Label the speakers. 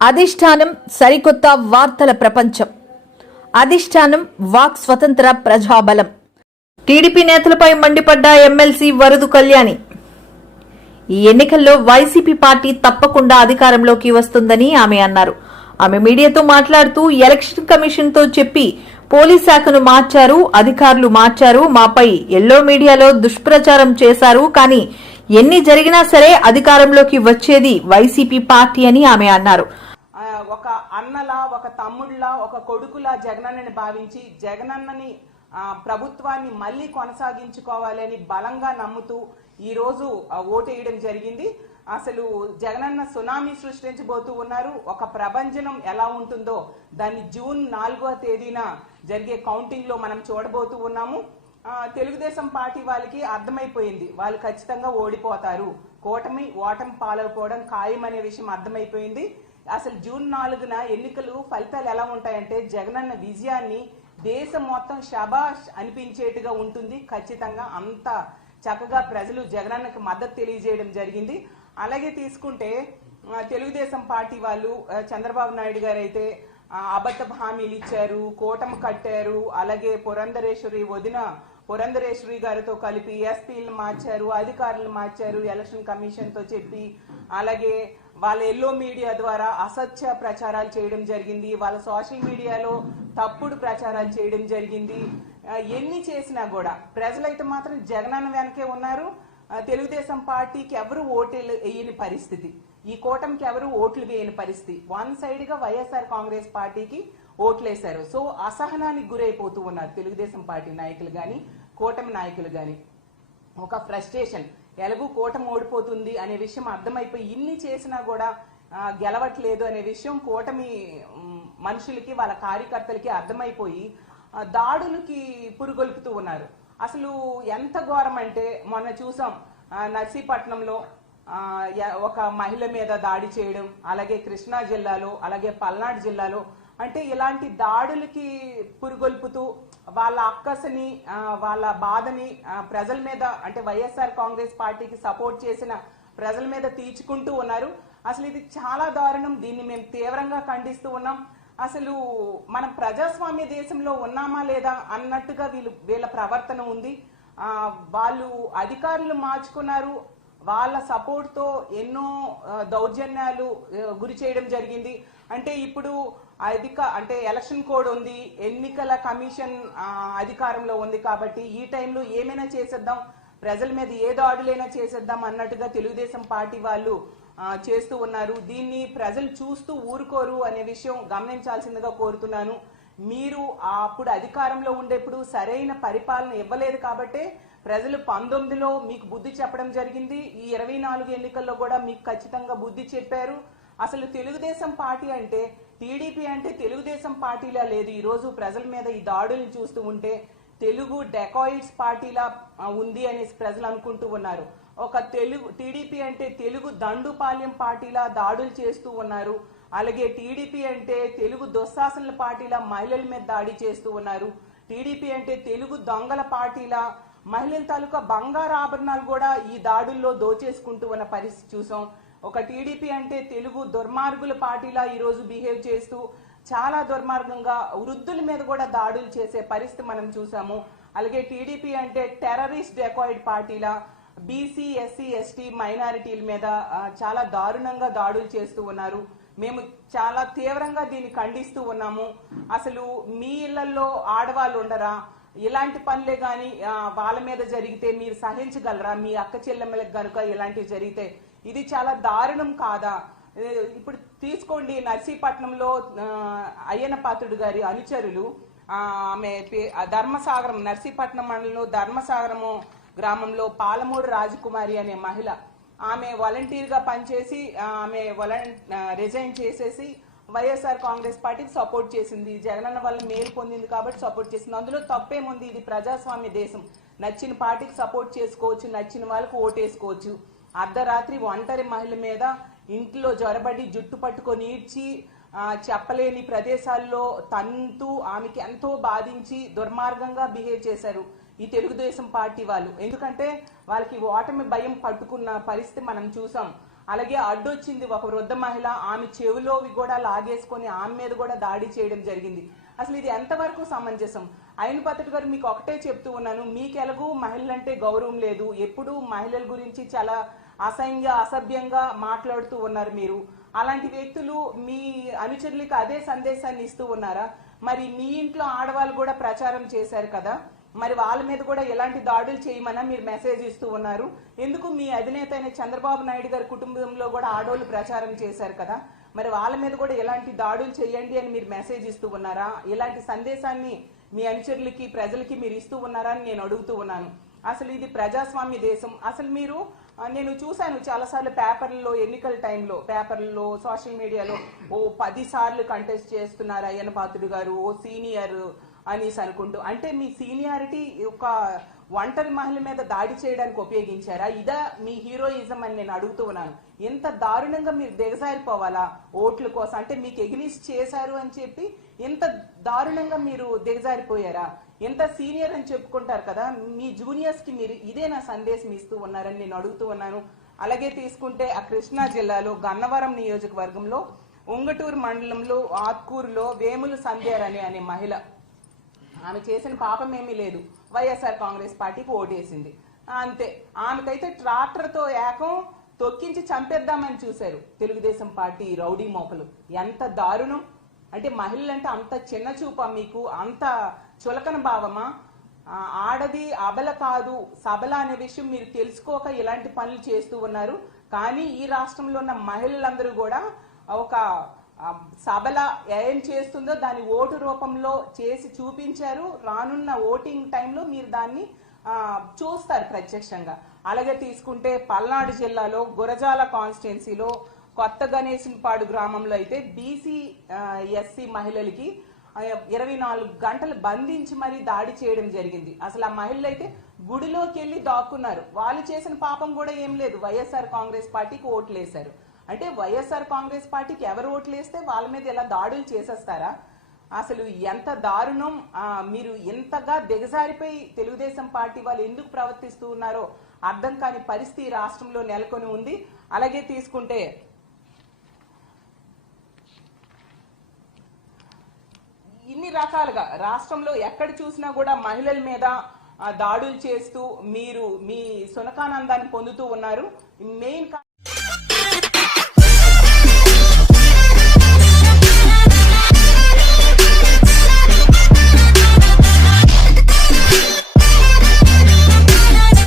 Speaker 1: అధిష్టానం సరికొత్త వార్తల ప్రపంచం. అధిష్టానం వాక్ స్వతంత్ర ప్రజాబలం. టీడీపీ నేతలపై మండిపడ్డ ఎమ్మెల్సీ వరదు కళ్యాణి. ఈ ఎన్నికల్లో వైసీపీ పార్టీ తప్పకుండా అధికారంలోకి వస్తుందని ఆమె అన్నారు. ఆమె మీడియాతో మాట్లాడుతూ ఎలక్షన్ కమిషన్తో చెప్పి పోలీస్ శాఖను మార్చారు అధికారులు మార్చారు మాపై ఎల్లో మీడియాలో దుష్ప్రచారం చేశారు కానీ ఎన్ని జరిగినా సరే అధికారంలోకి వచ్చేది వైసీపీ పార్టీ అని ఆమె అన్నారు.
Speaker 2: ఒక అన్నలా ఒక తమ్ముళ్ళా ఒక కొడుకులా జగనన్నని భావించి జగనన్నని ప్రభుత్వాన్ని మళ్ళీ కొనసాగించుకోవాలని బలంగా నమ్ముతూ ఈ రోజు ఓటేయడం జరిగింది. అసలు జగనన్న సునామీ సృష్టించబోతూ ఉన్నారు. ఒక ప్రభంజనం ఎలా ఉంటుందో దాన్ని జూన్ నాలుగో తేదీన జరిగే కౌంటింగ్లో మనం చూడబోతూ ఉన్నాము. తెలుగుదేశం పార్టీ వాళ్ళకి అర్థమైపోయింది. వాళ్ళు ఖచ్చితంగా ఓడిపోతారు. కూటమి ఓటమి పాలవుకోవడం ఖాయం అనే విషయం అర్థమైపోయింది. అసలు జూన్ నాలుగున ఎన్నికలు ఫలితాలు ఎలా ఉంటాయంటే జగనన్న విజయాన్ని దేశం మొత్తం షబాష్ అనిపించేట్టుగా ఉంటుంది. ఖచ్చితంగా అంత చక్కగా ప్రజలు జగనన్నకు మద్దతు తెలియజేయడం జరిగింది. అలాగే తీసుకుంటే తెలుగుదేశం పార్టీ వాళ్ళు చంద్రబాబు నాయుడు గారు అయితే ఆ, అబద్ధపు హామీలు ఇచ్చారు కోటం కట్టారు అలాగే పురంధరేశ్వరి వదిన పురంధరేశ్వరి గారితో కలిపి ఎస్పీలు మార్చారు అధికారులు మార్చారు ఎలక్షన్ కమిషన్తో చెప్పి అలాగే వాళ్ళ ఎల్లో మీడియా ద్వారా అసత్య ప్రచారాలు చేయడం జరిగింది వాళ్ళ సోషల్ మీడియాలో తప్పుడు ప్రచారాలు చేయడం జరిగింది. ఎన్ని చేసినా కూడా ప్రజలైతే మాత్రం జగనన్న వెనకే ఉన్నారు. తెలుగుదేశం పార్టీకి ఎవరు ఓట్లు వేయని పరిస్థితి. ఈ కూటమికి ఎవరు ఓట్లు వేయని పరిస్థితి. వన్ సైడ్గా వైఎస్ఆర్ కాంగ్రెస్ పార్టీకి ఓట్లేశారు. సో అసహనానికి గురైపోతూ ఉన్నారు తెలుగుదేశం పార్టీ నాయకులు గాని కూటమి నాయకులు గాని. ఒక ఫ్రస్ట్రేషన్. ఎలాగూ కూటమి ఓడిపోతుంది అనే విషయం అర్థమైపోయి ఇన్ని చేసినా కూడా గెలవట్లేదు అనే విషయం కూటమి మనుషులకి వాళ్ళ కార్యకర్తలకి అర్థమైపోయి దాడులకి పురుగొల్పుతూ ఉన్నారు. అసలు ఎంత ఘోరం అంటే మొన్న చూసాం నర్సీపట్నంలో ఒక మహిళ మీద దాడి చేయడం అలాగే కృష్ణా జిల్లాలో అలాగే పల్నాడు జిల్లాలో అంటే ఇలాంటి దాడులకి పురుగొల్పుతూ వాళ్ళ అక్కసని వాళ్ళ బాధని ప్రజల మీద అంటే వైఎస్ఆర్ కాంగ్రెస్ పార్టీకి సపోర్ట్ చేసిన ప్రజల మీద తీర్చుకుంటూ ఉన్నారు. అసలు ఇది చాలా దారుణం. దీన్ని మేము తీవ్రంగా ఖండిస్తూ ఉన్నాం. అసలు మనం ప్రజాస్వామ్య దేశంలో ఉన్నామా లేదా అన్నట్టుగా వీళ్ళు వీళ్ళ ప్రవర్తన ఉంది. వాళ్ళు అధికారులు మార్చుకున్నారు. వాళ్ళ సపోర్ట్తో ఎన్నో దౌర్జన్యాలు గురి చేయడం జరిగింది. అంటే ఇప్పుడు అధిక అంటే ఎలక్షన్ కోడ్ ఉంది ఎన్నికల కమిషన్ అధికారంలో ఉంది కాబట్టి ఈ టైంలో ఏమైనా చేసేద్దాం ప్రజల మీద ఏ దాడులైనా చేసేద్దాం అన్నట్టుగా తెలుగుదేశం పార్టీ వాళ్ళు చేస్తూ ఉన్నారు. దీన్ని ప్రజలు చూస్తూ ఊరుకోరు అనే విషయం గమనించాల్సిందిగా కోరుతున్నాను. మీరు అప్పుడు అధికారంలో ఉండేప్పుడు సరైన పరిపాలన ఇవ్వలేదు కాబట్టే ప్రజలు పంతొమ్మిదిలో మీకు బుద్ధి చెప్పడం జరిగింది. ఈ ఇరవై నాలుగు ఎన్నికల్లో కూడా మీకు ఖచ్చితంగా బుద్ధి చెప్పారు. అసలు తెలుగుదేశం పార్టీ అంటే టీడీపీ అంటే తెలుగుదేశం పార్టీలా లేదు. ఈరోజు ప్రజల మీద ఈ దాడుల్ని చూస్తూ ఉంటే తెలుగు డెకాయిడ్స్ పార్టీలా ఉంది అనేసి ప్రజలు అనుకుంటూ ఉన్నారు. ఒక తెలుగు టీడీపీ అంటే తెలుగు దండుపాల్యం పార్టీలా దాడులు చేస్తూ ఉన్నారు. అలాగే టీడీపీ అంటే తెలుగు దుశ్శాసనల పార్టీలా మహిళల మీద దాడి చేస్తూ ఉన్నారు. టీడీపీ అంటే తెలుగు దొంగల పార్టీలా మహిళల తాలూకా బంగారు ఆభరణాలు కూడా ఈ దాడుల్లో దోచేసుకుంటూ ఉన్న పరిస్థితి చూసాం. ఒక టీడీపీ అంటే తెలుగు దుర్మార్గుల పార్టీలా ఈరోజు బిహేవ్ చేస్తూ చాలా దుర్మార్గంగా వృద్ధుల మీద కూడా దాడులు చేసే పరిస్థితి మనం చూసాము. అలాగే టీడీపీ అంటే టెర్రరిస్ట్ డెకాయిడ్ పార్టీలా బీసీ ఎస్సీ ఎస్టీ మైనారిటీల మీద చాలా దారుణంగా దాడులు చేస్తూ ఉన్నారు. మేము చాలా తీవ్రంగా దీన్ని ఖండిస్తూ ఉన్నాము. అసలు మీ ఇళ్ళలో ఆడవాళ్ళు ఉండరా? ఇలాంటి పనులే కానీ వాళ్ళ మీద జరిగితే మీరు సహించగలరా? మీ అక్క చెల్లెమ్మలకు గనుక ఇలాంటివి జరిగితే ఇది చాలా దారుణం కాదా? ఇప్పుడు తీసుకోండి నర్సీపట్నంలో ఆ, పాత్రుడు గారి అనుచరులు ఆమె ధర్మసాగరం నర్సీపట్నం మండలంలో ధర్మసాగరము గ్రామంలో పాలమూరు రాజకుమారి అనే మహిళ. ఆమె వాలంటీర్గా పనిచేసి ఆమె వాలం రిజైన్ చేసేసి వైఎస్ఆర్ కాంగ్రెస్ పార్టీకి సపోర్ట్ చేసింది. జగనన్న వల్ల మేలు పొందింది కాబట్టి సపోర్ట్ చేసింది. అందులో తప్పేముంది? ఇది ప్రజాస్వామ్య దేశం. నచ్చిన పార్టీకి సపోర్ట్ చేసుకోవచ్చు నచ్చిన వాళ్ళకి ఓటేసుకోవచ్చు. అర్ధరాత్రి ఒంటరి మహిళ మీద ఇంట్లో జ్వరబడి జుట్టు పట్టుకొని ఈడ్చి చెప్పలేని ప్రదేశాల్లో తంతు ఆమెకి ఎంతో బాధించి దుర్మార్గంగా బిహేవ్ చేశారు ఈ తెలుగుదేశం పార్టీ వాళ్ళు. ఎందుకంటే వాళ్ళకి ఓటమి భయం పట్టుకున్న పరిస్థితి మనం చూసాం. అలాగే అడ్డొచ్చింది ఒక వృద్ధ మహిళ ఆమె చెవిలోవి కూడా లాగేసుకొని ఆమె మీద కూడా దాడి చేయడం జరిగింది. అసలు ఇది ఎంతవరకు సమంజసం? అయిన పత్రిక గారు మీకు ఒకటే చెప్తూ ఉన్నాను మీకెలగు మహిళలంటే గౌరవం లేదు. ఎప్పుడూ మహిళల గురించి చాలా అసహ్యంగా అసభ్యంగా మాట్లాడుతూ ఉన్నారు మీరు. అలాంటి వ్యక్తులు మీ అనుచరులకు అదే సందేశాన్ని ఇస్తూ ఉన్నారా? మరి మీ ఇంట్లో ఆడవాళ్ళు కూడా ప్రచారం చేశారు కదా? మరి వాళ్ళ మీద కూడా ఎలాంటి దాడులు చేయమన్నా మీరు మెసేజ్ ఇస్తూ ఉన్నారు? ఎందుకు మీ అధినేత అయిన చంద్రబాబు నాయుడు గారి కుటుంబంలో కూడా ఆడవాళ్ళు ప్రచారం చేశారు కదా? మరి వాళ్ళ మీద కూడా ఎలాంటి దాడులు చేయండి అని మీరు మెసేజ్ ఇస్తూ ఉన్నారా? ఇలాంటి సందేశాన్ని మీ అనుచరులకి ప్రజలకి మీరు ఇస్తూ ఉన్నారా అని నేను అడుగుతూ ఉన్నాను. అసలు ఇది ప్రజాస్వామ్య దేశం. అసలు మీరు నేను చూశాను చాలాసార్లు పేపర్లలో ఎన్నికల టైంలో పేపర్లలో సోషల్ మీడియాలో ఓ పది సార్లు కంటెస్ట్ చేస్తున్నారు అయ్యన్న పాత్రుడు గారు ఓ సీనియర్ అనేసి అనుకుంటూ. అంటే మీ సీనియారిటీ ఒక ఒంటరి మహిళ మీద దాడి చేయడానికి ఉపయోగించారా? ఇదా మీ హీరోయిజం అని నేను అడుగుతూ ఉన్నాను. ఇంత దారుణంగా మీరు దిగజారిపోవాలా ఓట్ల కోసం? అంటే మీకు ఎగ్నిస్ట్ చేశారు అని చెప్పి ఇంత దారుణంగా మీరు దిగజారిపోయారా? ఎంత సీనియర్ అని చెప్పుకుంటారు కదా మీ జూనియర్స్కి మీరు ఇదే నా సందేశం ఇస్తూ ఉన్నారని నేను అడుగుతూ ఉన్నాను. అలాగే తీసుకుంటే ఆ కృష్ణా జిల్లాలో గన్నవరం నియోజకవర్గంలో ఉంగటూరు మండలంలో ఆత్కూరులో వేముల సంధ్యారని అనే మహిళ. ఆమె చేసిన పాపం ఏమీ లేదు. వైఎస్ఆర్ కాంగ్రెస్ పార్టీకి ఓటేసింది. అంతే. ఆమెకైతే ట్రాక్టర్తో ఏకం తొక్కించి చంపేద్దామని చూశారు. తెలుగుదేశం పార్టీ రౌడీ మోకలు. ఎంత దారుణం. అంటే మహిళలంటే అంత చిన్న చూప మీకు అంత చులకన భావమా? ఆడది అబల కాదు సబల అనే విషయం మీరు తెలుసుకోక ఇలాంటి పనులు చేస్తూ ఉన్నారు. కానీ ఈ రాష్ట్రంలో ఉన్న మహిళలందరూ కూడా ఒక సబల ఏం చేస్తుందో దాని ఓటు రూపంలో చేసి చూపించారు. రానున్న ఓటింగ్ టైంలో మీరు దాన్ని చూస్తారు ప్రత్యక్షంగా. అలాగే తీసుకుంటే పల్నాడు జిల్లాలో గురజాల కాన్స్టిట్యున్సీలో కొత్త గణేశన్పాడు గ్రామంలో అయితే బీసీ ఎస్సీ మహిళలకి ఇరవై నాలుగు గంటలు బంధించి మరీ దాడి చేయడం జరిగింది. అసలు ఆ మహిళలు అయితే గుడిలోకి వెళ్ళి దాక్కున్నారు. వాళ్ళు చేసిన పాపం కూడా ఏం లేదు. వైఎస్ఆర్ కాంగ్రెస్ పార్టీకి ఓట్లేశారు. అంటే వైఎస్ఆర్ కాంగ్రెస్ పార్టీకి ఎవరు ఓట్లేస్తే వాళ్ళ మీద ఇలా దాడులు చేసేస్తారా? అసలు ఎంత దారుణం. మీరు ఎంతగా దిగజారిపోయి తెలుగుదేశం పార్టీ వాళ్ళు ఎందుకు ప్రవర్తిస్తూ ఉన్నారో అర్థం కాని పరిస్థితి రాష్ట్రంలో నెలకొని ఉంది. అలాగే తీసుకుంటే ఇన్ని రకాలుగా. రాష్ట్రంలో ఎక్కడ చూసినా కూడా మహిళల మీద దాడులు చేస్తూ మీరు మీ సునకానందాన్ని పొందుతూ ఉన్నారు. మెయిన్